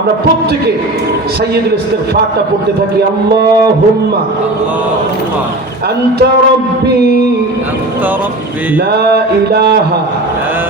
আমরা প্রত্যেকে সাইয়েদুল ইসতিগফারটা পড়তে থাকি আল্লাহুম্মা আল্লাহুম্মা আনতা রাব্বি আনতা রাব্বি লা ইলাহা লা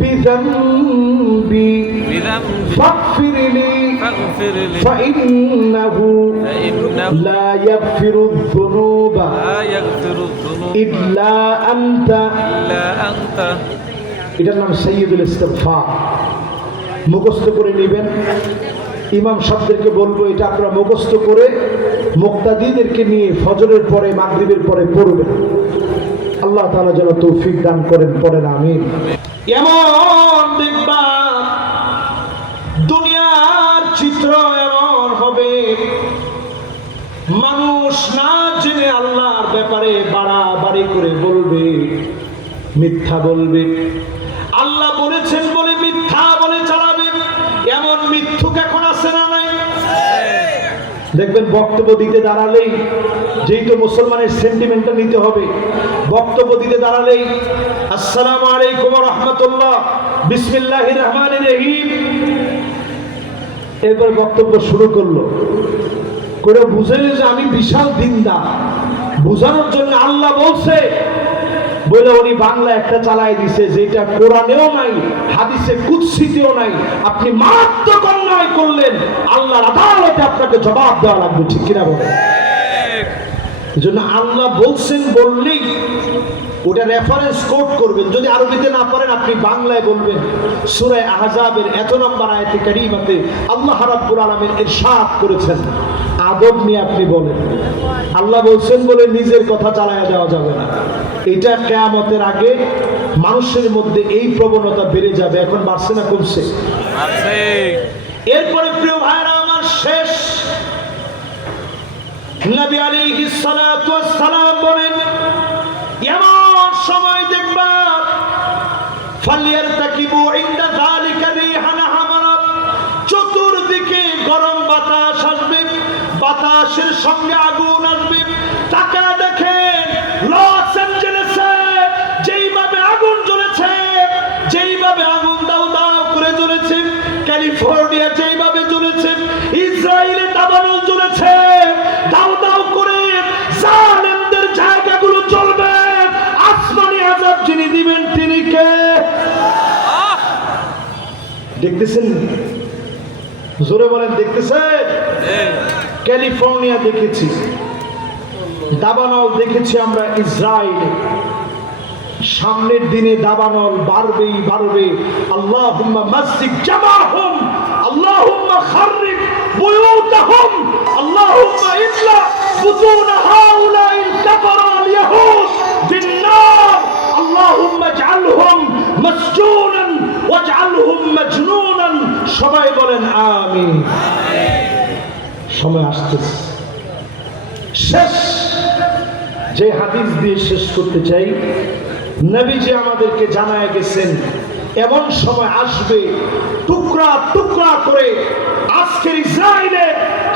بذنبي بذنبي فاغفر لي فاغفر لي فإنه فإنه لا يغفر الذنوب لا يغفر الذنوب إلا أنت إلا أنت এটার নাম সৈয়দুল ইস্তেফা মুখস্থ করে নেবেন ইমাম সাহেবদেরকে বলবো এটা আপনারা মুখস্থ করে মুক্তাদিদেরকে নিয়ে ফজরের পরে মাগরিবের পরে পড়বেন আল্লাহ তাআলা যেন তৌফিক দান করেন পরের আমিন এমন দেখবা দুনিয়ার চিত্র এমন হবে। মানুষ না জেনে আল্লাহর ব্যাপারে বাড়াবাড়ি করে বলবে, মিথ্যা বলবে। আল্লাহ বলেছেন বলে মিথ্যা বলে চালাবে। এমন মিথ্যুক এখন দেখবেন বক্তব্য দিতে দাঁড়ালেই যেই তো মুসলমানের সেন্টিমেন্টটা নিতে হবে, বক্তব্য দিতে দাঁড়ালেই আসসালামু আলাইকুম রহমতুল্লাহ বিসমিল্লাহ রহমান রহিম। এরপর বক্তব্য শুরু করল। করে বুঝাইলে যে আমি বিশাল দিনদা বোঝানোর জন্য আল্লাহ বলছে বলে উনি বাংলা একটা চালাই দিছে, যেটা কোরআনেও নাই, হাদিসে কুৎসিতেও নাই। আপনি মারাত্মক অন্যায় করলেন, আল্লাহর আদালতে আপনাকে জবাব দেওয়া লাগবে, ঠিক কিনা বলে জন্য আল্লাহ বলছেন বললেই ওটা রেফারেন্স কোট করবেন। যদি আরবিতে না পারেন, আপনি বাংলায় বলবেন। সুরায় আহজাবের এত নম্বর আয়াতে কারিমাতে আল্লাহ রাব্বুল আলামিন ইরশাদ করেছেন। আদব নিয়ে আপনি বলেন। আল্লাহ বলছেন বলে নিজের কথা চালায়া দেওয়া যাবে না। এটা কেয়ামতের আগে মানুষের মধ্যে এই প্রবণতা বেড়ে যাবে এখন বাড়ছে না কমছে। এরপরে প্রিয় ভাইরা আমার শেষ। নবী আলাইহিস সালাতু ওয়াস সালাম বলেন এমন সময় দেখবা ফালিয়ারতাকিবু ইনদা যালিকা রিহান বাতাসের সঙ্গে আগুন আসবে। তাকা দেখেন লস অ্যাঞ্জেলেসে যেইভাবে আগুন জ্বলেছে, যেইভাবে আগুন দাও দাও করে জ্বলেছে, ক্যালিফোর্নিয়া যেইভাবে জ্বলেছে, ইসরায়েলে দাবানল জ্বলেছে, দাও দাও করে জালেমদের জায়গাগুলো চলবে আসমানি আজাব যিনি দিবেন তিনি কে? দেখতেছেন? জোরে বলেন, দেখতেছেন? ক্যালিফোর্নিয়া দেখেছি দাবানল দেখেছি আমরা ইসরায়েলে সামনের দিনে দাবানল বাড়বেই বাড়বে আল্লাহ মসজিদ জামাহুম আল্লাহুম্মা খারিব বুয়ুতাহুম আল্লাহুম্মা ইমলা বুতুন হাউলাইল কাফারা আল ইয়াহুদ বিন্নার আল্লাহুম্মা اجعلهم مسجونا واجعلهم مجنونا সবাই বলেন আমিন সময় আসতেছে। শেষ যে হাদিস দিয়ে শেষ করতে চাই, নবীজি আমাদেরকে জানায় গেছেন, এমন সময় আসবে, টুকরা টুকরা করে আজকের ইসরায়েলের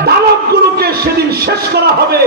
দানবগুলোকে সেদিন শেষ করা হবে।